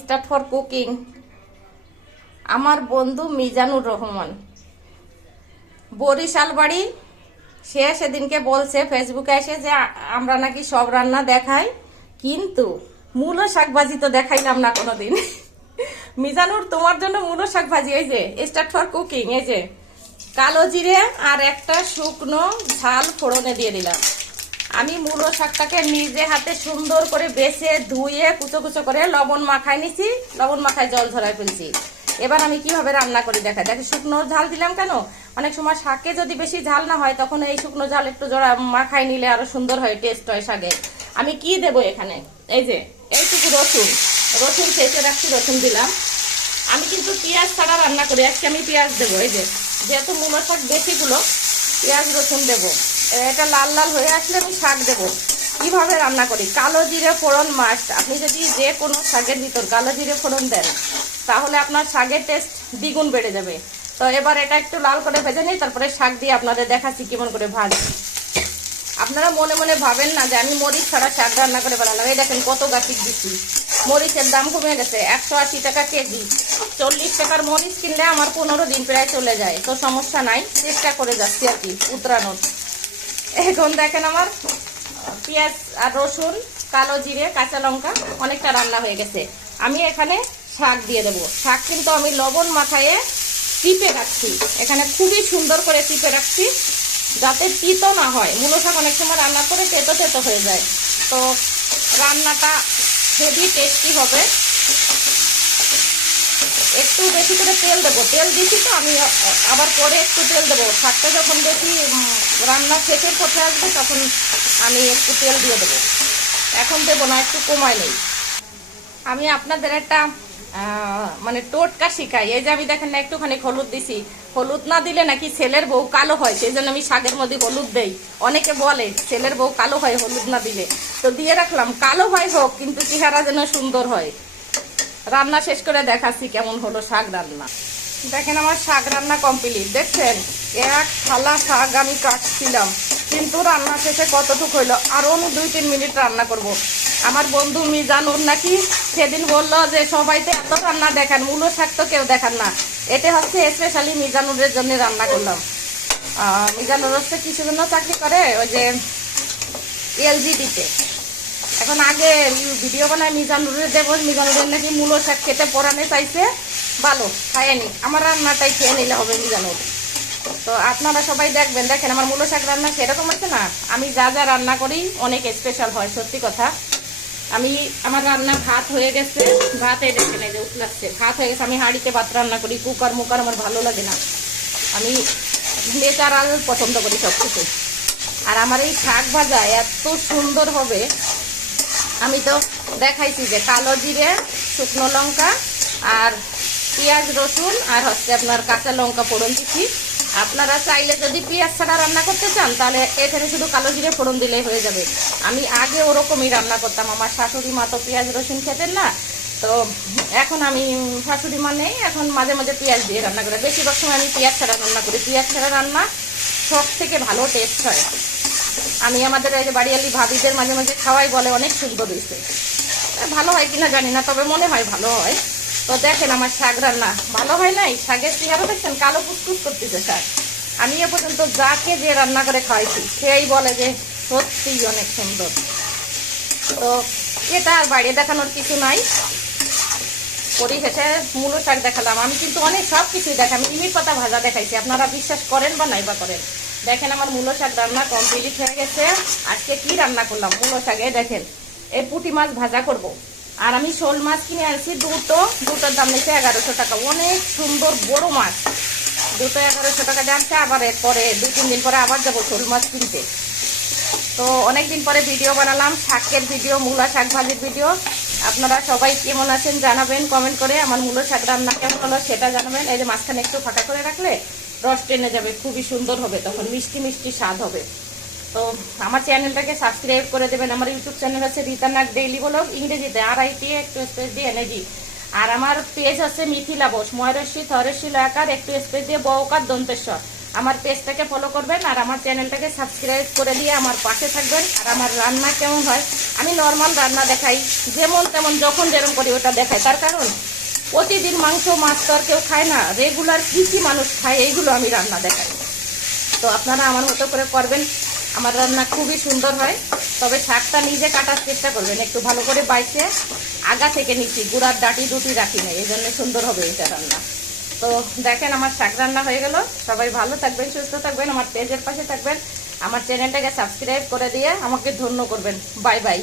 Start for cooking আমার বন্ধু মিজানুর রহমান। বরিশাল বাড়ি, সে সেদিনকে বলছে, ফেসবুকে এসে যে আমরা নাকি সব রান্না দেখাই, কিন্তু মূলো শাকভাজি তো দেখাইলাম না কোনোদিন। মিজানুর, তোমার জন্য মূলো শাকভাজি, এই যে স্টার্ট ফর কুকিং এই যে। কালো জিরে আর একটা শুকনো ঝাল ফোড়নে দিয়ে দিলাম। আমি মূলো শাকটাকে নিজে হাতে সুন্দর করে বেছে ধুয়ে কুচো কুচো করে লবণ মাখায় নিছি, লবণ মাখায় জল ধরায় ফেলছি। এবার আমি কীভাবে রান্না করি দেখা, দেখে শুকনো ঝাল দিলাম কেন? অনেক সময় শাকে যদি বেশি ঝাল না হয়, তখন এই শুকনো ঝাল একটু জোড়া মাখায় নিলে আরও সুন্দর হয় টেস্ট হয় শাকে। আমি কি দেবো এখানে? এই যে, এইটুকু রসুন। রসুন শেষে রাখছি, রসুন দিলাম। আমি কিন্তু পেঁয়াজ ছাড়া রান্না করি, আজকে আমি পেঁয়াজ দেবো, এই যে। যেহেতু মূলো শাক বেশিগুলো, পেঁয়াজ রসুন দেবো। এটা লাল লাল হয়ে আসলে আমি শাক দেবো। কীভাবে রান্না করি? কালো জিরে ফোড়ন মাস্ট আপনি যদি যে কোনো শাকের ভিতর কালো জিরে ফোড়ন দেন, তাহলে আপনার শাকের টেস্ট দ্বিগুণ বেড়ে যাবে। তো এবার এটা একটু লাল করে ভেজে নিই তারপরে শাক দিয়ে আপনাদের দেখাচ্ছি কেমন করে ভাজি। আপনারা মনে মনে ভাবেন না যে আমি মরিচ ছাড়া শাক রান্না করে বানালাম। এই দেখেন কত গাছি দিচ্ছি মরিচের দাম কমে গেছে। একশো আশি টাকা কেজি। চল্লিশ টাকার মরিচ কিনলে আমার পনেরো দিন প্রায় চলে যায়। তো সমস্যা নাই, চেষ্টা করে যাচ্ছি আর কি, উতরানোর। এখন দেখেন আমার পেঁয়াজ আর রসুন, কালো জিরে, কাঁচা লঙ্কা অনেকটা রান্না হয়ে গেছে। আমি এখানে শাক দিয়ে দেবো। শাক কিন্তু আমি লবণ মাথায় টিপে রাখছি। এখানে খুবই সুন্দর করে টিপে রাখছি যাতে তিতো না হয়। মূলো শাক অনেক সময় রান্না করে তেতো তেতো হয়ে যায়। তো রান্নাটা হেভি টেস্টি হবে। একটু বেশি করে তেল দেবো। তেল দিছি তো, আমি আবার পরে একটু তেল দেবো। শাকটা যখন দেখি রান্না শেষের পথে আসবে, তখন আমি একটু তেল দিয়ে দেবো। এখন দেবো না, একটু কমায় নেই। আমি আপনাদের একটা মানে টোটকা শিখাই। এই যে আমি দেখেন না, একটুখানি হলুদ দিছি। হলুদ না দিলে নাকি ছেলের বউ কালো হয়, সেই জন্য আমি শাকের মধ্যে হলুদ দেই। অনেকে বলে, ছেলের বউ কালো হয়, হলুদ না দিলে। তো দিয়ে রাখলাম, কালো হয় হোক, কিন্তু চেহারা যেন সুন্দর হয়। রান্না শেষ করে দেখাচ্ছি কেমন হলো শাক রান্না। দেখেন আমার শাক রান্না কমপ্লিট দেখছেন? এক থালা শাক আমি কাটছিলাম। কিন্তু রান্না শেষে কতটুকু হইল? আরও আমি দুই তিন মিনিট রান্না করব। আমার বন্ধু মিজানুর নাকি সেদিন বলল যে সবাইতে এত রান্না দেখান, মূলো শাক তো কেউ দেখান না। এটা হচ্ছে স্পেশালি মিজানুরের জন্য রান্না করলাম। মিজানুর হচ্ছে কিছু জন্য চাকরি করে ওই যে এলজিডিতে। এখন আগে ভিডিও বানায় মিজানুরের দেব, মিজানুরের নাকি মূলো শাক খেতে পরানে চাইছে। ভালো খায়নি আমার রান্নাটাই খেয়ে নিলে হবে মিজানুর। তো আপনারা সবাই দেখবেন, দেখেন আমার মূলো শাক রান্না সেরকম আছে না? আমি যা যা রান্না করি অনেক স্পেশাল হয়, সত্যি কথা। আমি, আমার রান্না ভাত হয়ে গেছে, ভাত এই নেই যে উতলাচ্ছে। ভাত হয়ে গেছে, আমি হাঁড়িতে ভাত রান্না করি, কুকার মুকার আমার ভালো লাগে না। আমি নেচারাল পছন্দ করি সব কিছু আর আমার এই শাক ভাজা এত সুন্দর হবে আমি তো দেখাইছি যে কালো জিরে, শুকনো লঙ্কা আর পেঁয়াজ, রসুন আর হচ্ছে আপনার কাঁচা লঙ্কা ফোড়ন দিচ্ছি আপনারা চাইলে যদি পেঁয়াজ ছাড়া রান্না করতে চান, তাহলে এখানে শুধু কালো জিরে ফোড়ন দিলেই হয়ে যাবে। আমি আগে ওরকমই রান্না করতাম, আমার শাশুড়ি মা তো পেঁয়াজ, রসুন খেতেন না। তো এখন আমি শাশুড়ি মা নেই, এখন মাঝে মাঝে পেঁয়াজ দিয়ে রান্না করি। বেশিরভাগ সময় আমি পেঁয়াজ ছাড়া রান্না করি। পেঁয়াজ ছাড়া রান্না সব থেকে ভালো টেস্ট হয়। আমি আমাদের এই যে বাড়িয়ালি ভাবিদের মাঝে মাঝে খাওয়াই বলে, অনেক সুন্দর হয়েছে। ভালো হয় কিনা জানি না, তবে মনে হয় ভালো হয়। তো দেখেন আমার শাক রান্না, ভালো হয় নাই? শাকের চেহারা দেখছেন? কালো কুচকুচ করতেছে শাক। আমি এ পর্যন্ত যাকে যে রান্না করে খাওয়াইছি সেই বলে যে সত্যিই অনেক সুন্দর। তো এটা আর বাইরে দেখানোর কিছু নাই। পরিশেষে মূলো শাক দেখালাম। আমি কিন্তু অনেক সব কিছুই দেখাম ইমির পাতা ভাজা দেখাইছি। আপনারা বিশ্বাস করেন বা নাই বা করেন। দেখেন আমার মূলো শাক রান্না কমপ্লিট হয়ে গেছে। আজকে কি রান্না করলাম? মূলো শাকে দেখেন, এই পুঁটি মাছ ভাজা করব। আর আমি শোল মাছ কিনে আনছি দুটো। দুটোর দাম নিচ্ছে এগারোশো টাকা। অনেক সুন্দর বড় মাছ। দুটো এগারোশো টাকা জানছে আবার এরপরে দু, তিন দিন পরে আবার যাব শোল মাছ কিনতে। তো অনেক দিন পরে ভিডিও বানালাম, শাকের ভিডিও, মূলা শাক ভাজির ভিডিও। আপনারা সবাই কেমন আছেন জানাবেন কমেন্ট করে আমার মূলো শাক রান্না কেমন হলো সেটা জানাবেন। এই যে মাঝখানে একটু ফাঁকা করে রাখলে রস টেনে যাবে, খুবই সুন্দর হবে, তখন মিষ্টি মিষ্টি স্বাদ হবে। তো আমার চ্যানেলটাকে সাবস্ক্রাইব করে দেবেন। আমার ইউটিউব চ্যানেল আছে রীতানাথ ডেইলি ব্লগ ইংরেজিতে আর আইটি একটু স্পেস দিয়ে এনেজি আর আমার পেজ আছে মিথিলা বোস, ময়রশ্রী, থরশ্রী, লয়াকার, একটু স্পেস দিয়ে বউকার দন্তেশ্বর। আমার পেজটাকে ফলো করবেন আর আমার চ্যানেলটাকে সাবস্ক্রাইব করে দিয়ে আমার পাশে থাকবেন। আর আমার রান্না কেমন হয়? আমি নর্মাল রান্না দেখাই, যেমন তেমন, যখন যেরকম করি ওটা দেখাই। তার কারণ? প্রতিদিন মাংস, মাছ তো আর কেউ খায় না। রেগুলার কী কী মানুষ খায়, এইগুলো আমি রান্না দেখাই। তো আপনারা আমার মতো করে করবেন। আমার রান্না খুবই সুন্দর হয়। তবে শাকটা নিজে কাটার চেষ্টা করবেন। একটু ভালো করে বাইছে, আগা থেকে নিচ্ছি। গুড়ার ডাটি দুটি রাখি না এই জন্য সুন্দর হবে এটা রান্না। তো দেখেন আমার শাক রান্না হয়ে গেল। সবাই ভালো থাকবেন, সুস্থ থাকবেন, আমার পেজের পাশে থাকবেন। আমার চ্যানেলটাকে সাবস্ক্রাইব করে দিয়ে আমাকে ধন্য করবেন। Bye bye.